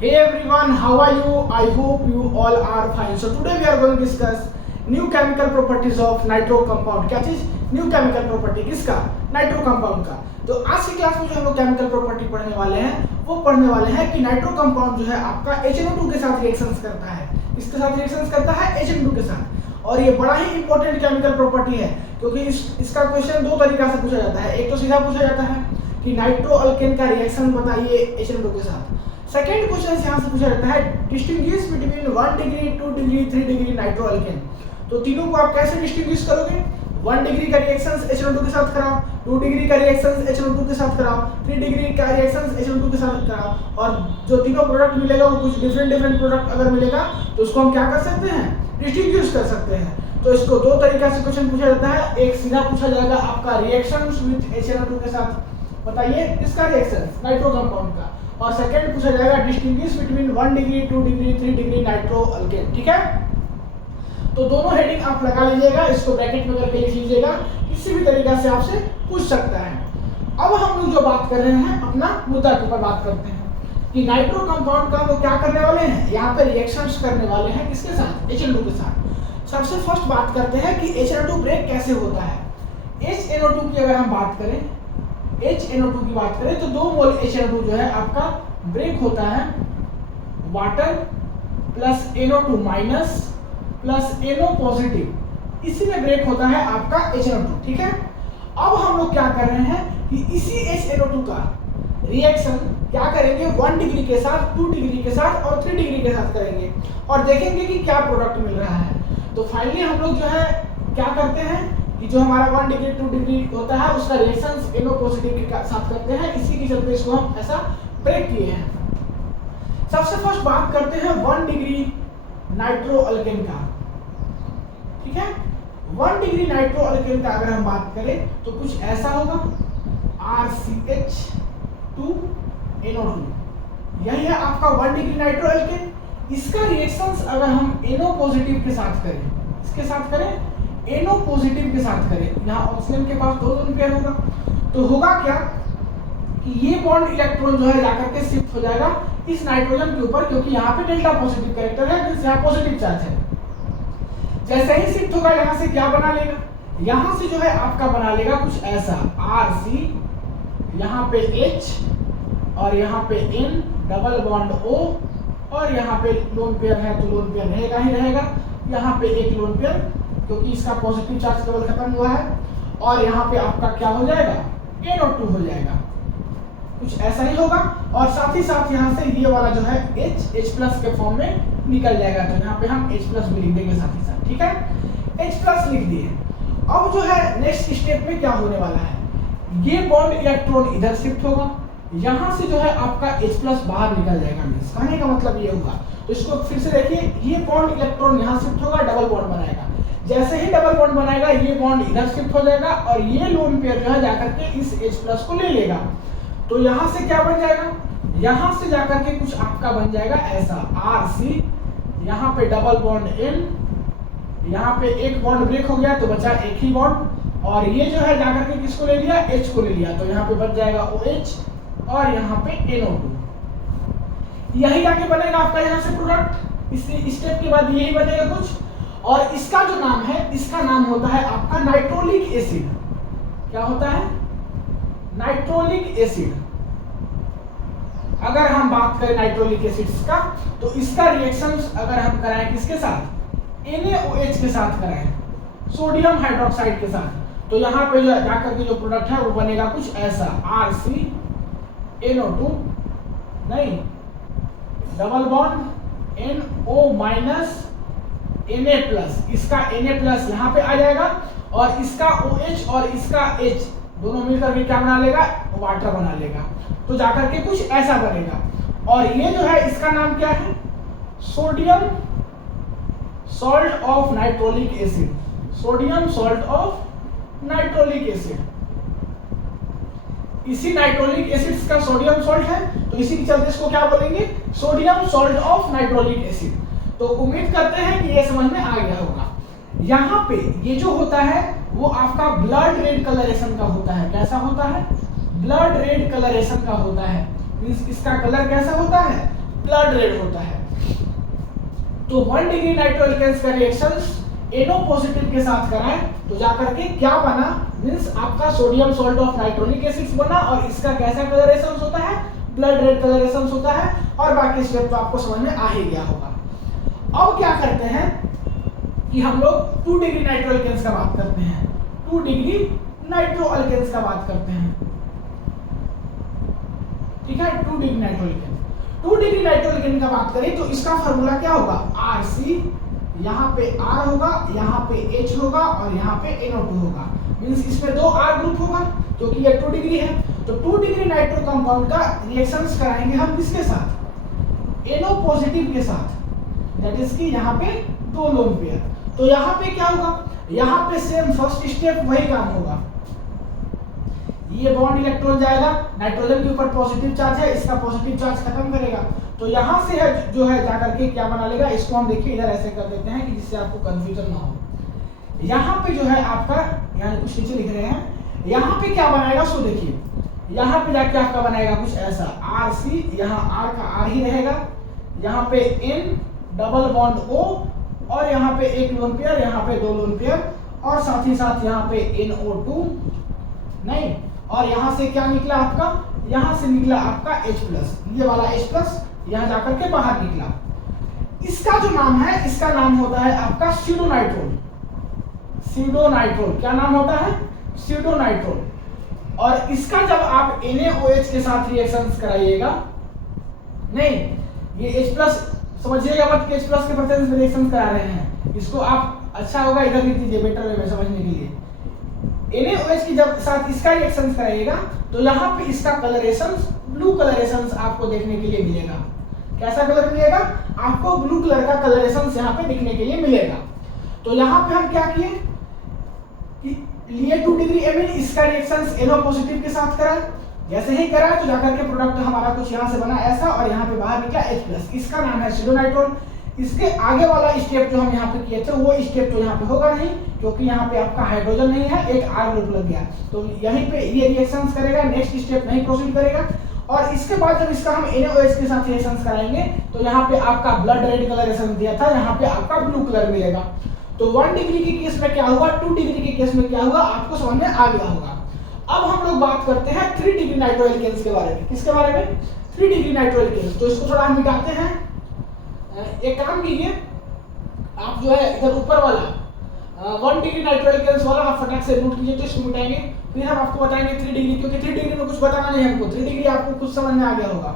Hey everyone, how are you? I hope you all are fine. So today we are going to discuss new chemical properties of nitro compound. क्या चीज? New chemical property किसका? Nitro compound का। तो आज की class में जो हम लोग केमिकल प्रॉपर्टी पढ़ने वाले हैं वो पढ़ने वाले हैं कि नाइट्रो कंपाउंड जो है आपका HNO2 के साथ रिएक्शंस करता है। किसके साथ रिएक्शंस करता है? HNO2 के साथ। और ये बड़ा ही इंपॉर्टेंट केमिकल प्रॉपर्टी है क्योंकि इसका क्वेश्चन दो तरीका से पूछा जाता है। एक तो सीधा पूछा जाता है कि नाइट्रो अल्केन का रिएक्शन बताइए HNO2 के साथ। सेकेंड क्वेश्चन यहाँ से पूछा जाता है distinguish between 1 degree 2 degree 3 degree nitro alkane. तो तीनों को आप कैसे डिस्टिंग्विश करोगे? 1 डिग्री का रिएक्शंस HNO2 के साथ कराओ, 2 डिग्री का रिएक्शंस HNO2 के साथ कराओ, 3 डिग्री का रिएक्शंस HNO2 के साथ कराओ। और जो तीनों प्रोडक्ट मिलेगा वो कुछ डिफरेंट प्रोडक्ट अगर मिलेगा तो उसको हम क्या कर सकते हैं? डिस्टिंग्विश कर सकते हैं। तो इसको दो तरीका से क्वेश्चन पूछा जाता है। एक सीधा पूछा जाएगा आपका रिएक्शंस विद HNO2 के साथ बताइए किसका रिएक्शन? नाइट्रो कंपाउंड का। और सेकंड पूछा जाएगा distinguish between 1 degree 2 degree 3 degree nitro alkane. ठीक है, तो दोनों हेडिंग आप लगा लीजिएगा, इसको ब्रैकेट में करके लिख लीजिएगा, किसी भी तरीका से आपसे पूछ सकता है। अब हम लोग जो बात कर रहे हैं अपना मुद्दा के ऊपर बात करते हैं कि नाइट्रो कंपाउंड का वो क्या करने वाले हैं, यहाँ पे रिएक्शंस करने वाले हैं किसके साथ? HNO2 के साथ। सबसे फर्स्ट बात करते हैं कि HNO2 ब्रेक कैसे होता है। HNO2 की अगर हम बात करें, HNO2 की बात करें तो 2 मोल HNO2 जो है आपका ब्रेक होता है water plus NO2 minus plus NO positive, इसी में ब्रेक होता है आपका HNO2। ठीक है, अब हम लोग क्या कर रहे हैं कि इसी HNO2 का रिएक्शन क्या करेंगे? 1 डिग्री के साथ, 2 डिग्री के साथ और 3 डिग्री के साथ करेंगे और देखेंगे कि क्या प्रोडक्ट मिल रहा है। तो फाइनली हम लोग जो है क्या करते हैं कि जो हमारा 1 डिग्री 2 डिग्री होता है उसका रिएक्शन NO पॉजिटिव के साथ करते हैं, इसी के चलते इसको हम ऐसा ब्रेक किए हैं। सबसे फर्स्ट बात करते हैं 1 डिग्री नाइट्रो अल्केन का। ठीक है, 1 डिग्री नाइट्रो अल्केन का अगर हम बात करें तो कुछ ऐसा होगा RCH2NO2, यही है आपका 1 डिग्री नाइट्रो अल्केन। इसका रिएक्शंस अगर हम NO पॉजिटिव के साथ करें, इसके साथ करें NO पॉजिटिव के साथ करें, यहाँ ऑक्सीजन के पास 2 लोन पेयर होगा, तो होगा क्या कि ये बॉन्ड इलेक्ट्रॉन जो है जाकर के शिफ्ट हो जाएगा इस नाइट्रोजन के ऊपर, क्योंकि यहाँ पे डेल्टा पॉजिटिव कैरेक्टर है, यहाँ पॉजिटिव चार्ज है। जैसे ही शिफ्ट होगा यहाँ से क्या बना लेगा? यहाँ से जो है आपका बना लेगा कुछ ऐसा RC, यहाँ पे H और यहाँ पे N डबल बॉन्ड O, और यहाँ पे लोन पेयर है तो लोन पेयर रहेगा ही रहेगा, यहाँ पे एक लोन पेयर क्योंकि इसका पॉजिटिव चार्ज केवल खत्म हुआ है, और यहाँ पे आपका क्या हो जाएगा? NO2 हो जाएगा, कुछ ऐसा ही होगा। और साथ ही साथ यहाँ से ये वाला जो है H+ के फॉर्म में निकल जाएगा, तो यहाँ पे हम H+ भी लिख देंगे साथ ही साथ। ठीक है, H+ लिख दिए। अब जो है नेक्स्ट स्टेप में क्या होने वाला है, ये बॉन्ड इलेक्ट्रॉन इधर शिफ्ट होगा, यहाँ से जो है आपका H+ बाहर निकल जाएगा। कहने का मतलब ये होगा, तो इसको फिर से देखिए, ये बॉन्ड इलेक्ट्रॉन यहाँ शिफ्ट होगा, डबल बॉन्ड बनाएगा। जैसे ही डबल बॉन्ड बनाएगा ये बॉन्ड इधर शिफ्ट हो जाएगा और ये लोन पेयर जो है जाकर के इस H+ को ले लेगा। तो यहाँ से क्या बन जाएगा? यहाँ से जाकर के कुछ आपका बन जाएगा ऐसा RC, यहाँ पे डबल बॉन्ड N, यहाँ पे एक बॉन्ड ब्रेक हो गया तो बचा एक ही बॉन्ड, और ये जो है जाकर के किसको ले लिया? H को ले लिया, तो यहाँ पे बच जाएगा OH और यहाँ पे NO2। यही जाके बनेगा आपका यहाँ से प्रोडक्ट। इस स्टेप के बाद यही बनेगा कुछ, और इसका जो नाम है, इसका नाम होता है आपका नाइट्रोलिक एसिड। क्या होता है? Nitrolic acid. अगर हम बात करें नाइट्रोलिक एसिड्स का तो इसका रिएक्शंस अगर हम कराएं किसके साथ? NaOH के साथ कराएं, सोडियम हाइड्रोक्साइड के साथ, तो यहाँ पे जो जाकर के जो प्रोडक्ट है वो बनेगा कुछ ऐसा RCNO2 नहीं double bond NO minus Na+, इसका Na+ यहाँ पे आ जाएगा और इसका OH और इसका H दोनों मिलकर के क्या बना लेगा? वाटर बना लेगा, तो जाकर के कुछ ऐसा बनेगा। और ये जो है इसका नाम क्या है? Sodium salt of nitrolic acid, sodium salt of nitrolic acid. इसी नाइट्रोलिक एसिड का सोडियम सॉल्ट है, तो इसी के चलते इसको क्या बोलेंगे? Sodium salt of nitrolic acid. तो उम्मीद करते हैं कि ये समझ में आ गया होगा। यहाँ पे ये जो होता है वो आपका ब्लड रेड कलरेशन का होता है। कैसा होता है? ब्लड रेड कलरेशन का होता है। मींस इसका कलर कैसा होता है? ब्लड रेड होता है। तो 1 डिग्री नाइट्रो एल्केन्स का रिएक्शंस NO पॉजिटिव के साथ कराएं तो जाकर के क्या बना, मींस आपका sodium salt of nitrolic acid बना और इसका कैसा कलरेशंस होता है, ब्लड रेड कलरेशंस होता है। और बाकी स्टेप तो आपको समझ में आ ही गया होगा। अब क्या करते हैं कि हम लोग 2 डिग्री नाइट्रो एल्केन्स का बात करते हैं। 2 डिग्री नाइट्रो एल्केन्स का बात करते हैं, ठीक है। 2 degree nitro alkene, 2 degree nitro alkene का बात करें तो इसका फार्मूला क्या होगा, RC, यहाँ पे R होगा, यहाँ पे H होगा और यहाँ पे NO2 होगा। मींस इसमें 2 R ग्रुप होगा जो कि ये 2 डिग्री है। तो 2 डिग्री नाइट्रो कंपाउंड का रिएक्शंस कराएंगे हम किसके साथ, NO पॉजिटिव के साथ, दैट इज कि यहाँ पे 2 लोन पेयर। तो यहाँ पे क्या होगा, यहाँ पे सेम फर्स्ट स्टेप वही काम होगा, ये बॉन्ड इलेक्ट्रॉन जाएगा, नाइट्रोजन के ऊपर पॉजिटिव चार्ज है, इसका पॉजिटिव चार्ज खत्म करेगा। तो यहाँ से है जो है जाकर के क्या बना लेगा, इसको हम देखिए इधर ऐसे कर देते हैं कि जिससे आपको कंफ्यूजन ना हो। यहाँ पे जो है आपका, यानी कुछ नीचे लिख रहे हैं, यहाँ पे क्या बनाएगा, सो देखिए यहाँ पे जाके आपका बनाएगा कुछ ऐसा, RC, यहाँ R का R ही रहेगा, यहाँ पे N डबल बॉन्ड O और यहाँ पे 1 लोन पेयर, यहाँ पे 2 लोन पेयर और साथ ही साथ यहाँ पे NO2 नहीं, और यहाँ से क्या निकला आपका, यहाँ से निकला आपका H+, ये वाला H+, यहाँ जाकर के बाहर निकला। इसका जो नाम है, इसका नाम होता है आपका स्यूडोनाइट्रोल। स्यूडोनाइट्रोल क्या नाम होता है, स्यूडोनाइट्रोल। और इसका जब आप NaOH के साथ रिएक्शंस कराइएगा, नहीं ये H+ समझिएगा मत कि H+ के प्रेजेंस में रिएक्शंस करा रहे हैं, इसको आप अच्छा होगा इधर लिख दीजिए बेटर वे में समझने के लिए। NaOH की जब साथ इसका रिएक्शंस कराइएगा तो यहाँ पे इसका कलरेशंस ब्लू कलरेशंस आपको देखने के लिए मिलेगा। कैसा कलर मिलेगा आपको, ब्लू कलर का कलरेशंस यहाँ पे दिखने के लिए मिलेगा। तो यहाँ पे हम क्या किए कि लिए 2 डिग्री एमीन, इसका रिएक्शंस NO पॉजिटिव के साथ करा, जैसे ही करा तो जाकर के प्रोडक्ट हमारा कुछ यहाँ से बना ऐसा और यहाँ पे बाहर निकला H+, इसका नाम है स्यूडोनाइट्रोल। इसके आगे वाला स्टेप जो हम यहाँ पे किए थे वो स्टेप तो यहाँ पे होगा नहीं, क्योंकि यहाँ पे आपका हाइड्रोजन नहीं है, एक R ग्रुप लग गया, तो यहीं पे ये रिएक्शंस करेगा, नेक्स्ट स्टेप नहीं प्रोसीड करेगा। और इसके बाद जब इसका हम NaOH के साथ रिएक्शंस कराएंगे तो यहाँ पे आपका ब्लड रेड कलरेशन दिया था, यहाँ पे आपका ब्लू कलर मिलेगा। तो 1 डिग्री के केस में क्या हुआ, 2 डिग्री के केस में क्या हुआ, आपको समझ में आ गया होगा। अब हम लोग बात करते हैं 3 डिग्री नाइट्रो एल्केन्स के बारे में। किसके बारे में, 3 डिग्री नाइट्रो एल्केन्स। तो इसको थोड़ा हम मिटाते हैं। एक काम कीजिए, आप जो है इधर ऊपर वाला 1 डिग्री नाइट्रो एल्केन्स वाला आप फटाक से नोट कीजिए, तो इसको मिटाएंगे, फिर हम आपको बताएंगे 3 डिग्री, क्योंकि 3 डिग्री में कुछ बताना नहीं हमको, 3 डिग्री आपको कुछ समझ में आ गया होगा।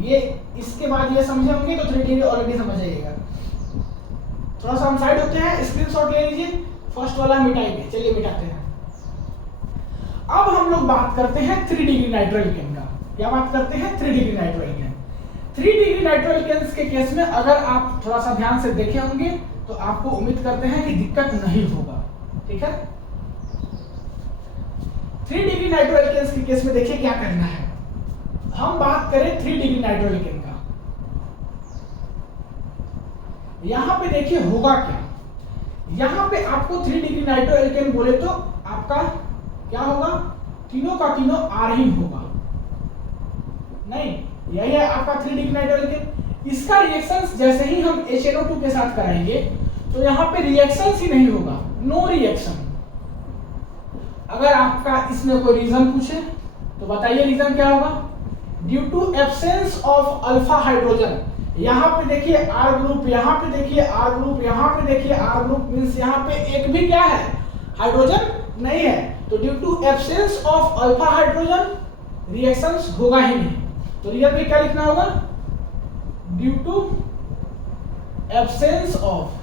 ये इसके बाद ये समझे होंगे तो 3 डिग्री ऑलरेडी समझ जाइएगा। थोड़ा सा हम साइड होते हैं, स्क्रीनशॉट ले लीजिए, फर्स्ट वाला मिटाएंगे। चलिए मिटाते हैं। अब हम लोग बात करते हैं 3 डिग्री नाइट्रो एल्केन का। क्या बात करते हैं, 3 degree nitro alkane. 3 degree nitro alkanes के केस में अगर आप थोड़ा सा ध्यान से देखे होंगे तो आपको उम्मीद करते हैं कि दिक्कत नहीं होगा, ठीक है। 3 डिग्री नाइट्रो एल्केन्स के केस में देखिए क्या करना है। हम बात करें 3 डिग्री नाइट्रो एल्केन का, यहां पे देखिए होगा क्या। यहां पे आपको 3 डिग्री नाइट्रो एल्केन बोले तो आपका क्या होगा, तीनों का तीनों R ही होगा, नहीं यही है आपका 3 डिग्री नाइट्रो एल्केन। इसका रिएक्शंस जैसे ही हम HNO2 के साथ कराएंगे तो यहाँ पे रिएक्शंस ही नहीं होगा, नो रिएक्शन। अगर आपका इसमें कोई रीजन पूछे तो बताइए रीजन क्या होगा, due to absence of alpha hydrogen. यहाँ पे देखिए R ग्रुप, यहाँ पे देखिए R ग्रुप, यहाँ पे देखिए R ग्रुप, मींस यहाँ पे एक भी क्या है, हाइड्रोजन नहीं है। तो due to absence of alpha hydrogen reactions होगा ही नहीं। तो रीजन में क्या लिखना होगा, due to absence of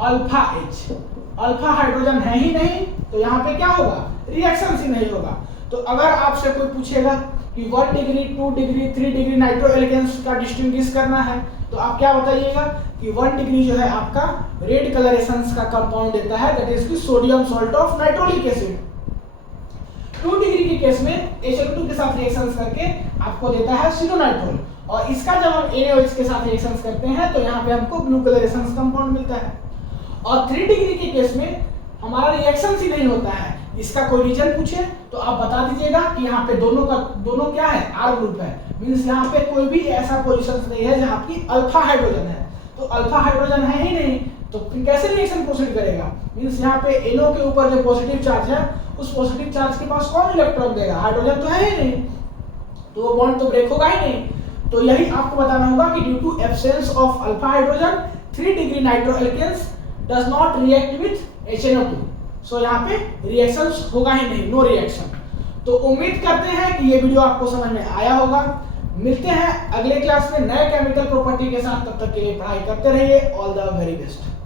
alpha H, alpha hydrogen है ही नहीं, तो यहाँ पे क्या होगा, रिएक्शन ही नहीं होगा। तो अगर आपसे कोई पूछेगा कि 1 degree 2 degree 3 degree nitro alkanes का डिस्टिंग्विश करना है तो आप क्या बताइएगा कि 1 डिग्री जो है आपका रेड कलरेशंस का कंपाउंड देता है, दैट इज की sodium salt of nitrolic acid. 2 degree के केस में HNO2 के साथ रिएक्शंस करके आपको देता है स्यूडोनाइट्रोल, और इसका जब हम NaOH के साथ रिएक्शंस करते हैं तो यहाँ पे हमको ब्लू कलरेशंस कंपाउंड मिलता है। और 3 डिग्री के केस में हमारा रिएक्शन ही नहीं होता है, इसका कोई रीजन पूछे तो आप बता दीजिएगा कि यहाँ पे दोनों क्या है, आर ग्रुप है, मींस यहाँ पे कोई भी ऐसा पोजीशन नहीं है जहाँ की अल्फा हाइड्रोजन है। तो अल्फा हाइड्रोजन है ही नहीं, तो फिर कैसे रिएक्शन प्रोसीड करेगा, मींस यहाँ पे NO के ऊपर जो पॉजिटिव चार्ज है उस पॉजिटिव चार्ज के पास कौन इलेक्ट्रॉन देगा, हाइड्रोजन तो है ही नहीं, तो वो बॉन्ड तो ब्रेक होगा ही नहीं। तो यही आपको बताना होगा कि due to absence of alpha hydrogen 3 degree nitro alkanes does not react with HNO2। So यहाँ पे रिएक्शन होगा ही नहीं, नो रिएक्शन। तो उम्मीद करते हैं कि ये वीडियो आपको समझ में आया होगा। मिलते हैं अगले क्लास में नए केमिकल प्रॉपर्टी के साथ, तब तक के लिए पढ़ाई करते रहिए। All the very best.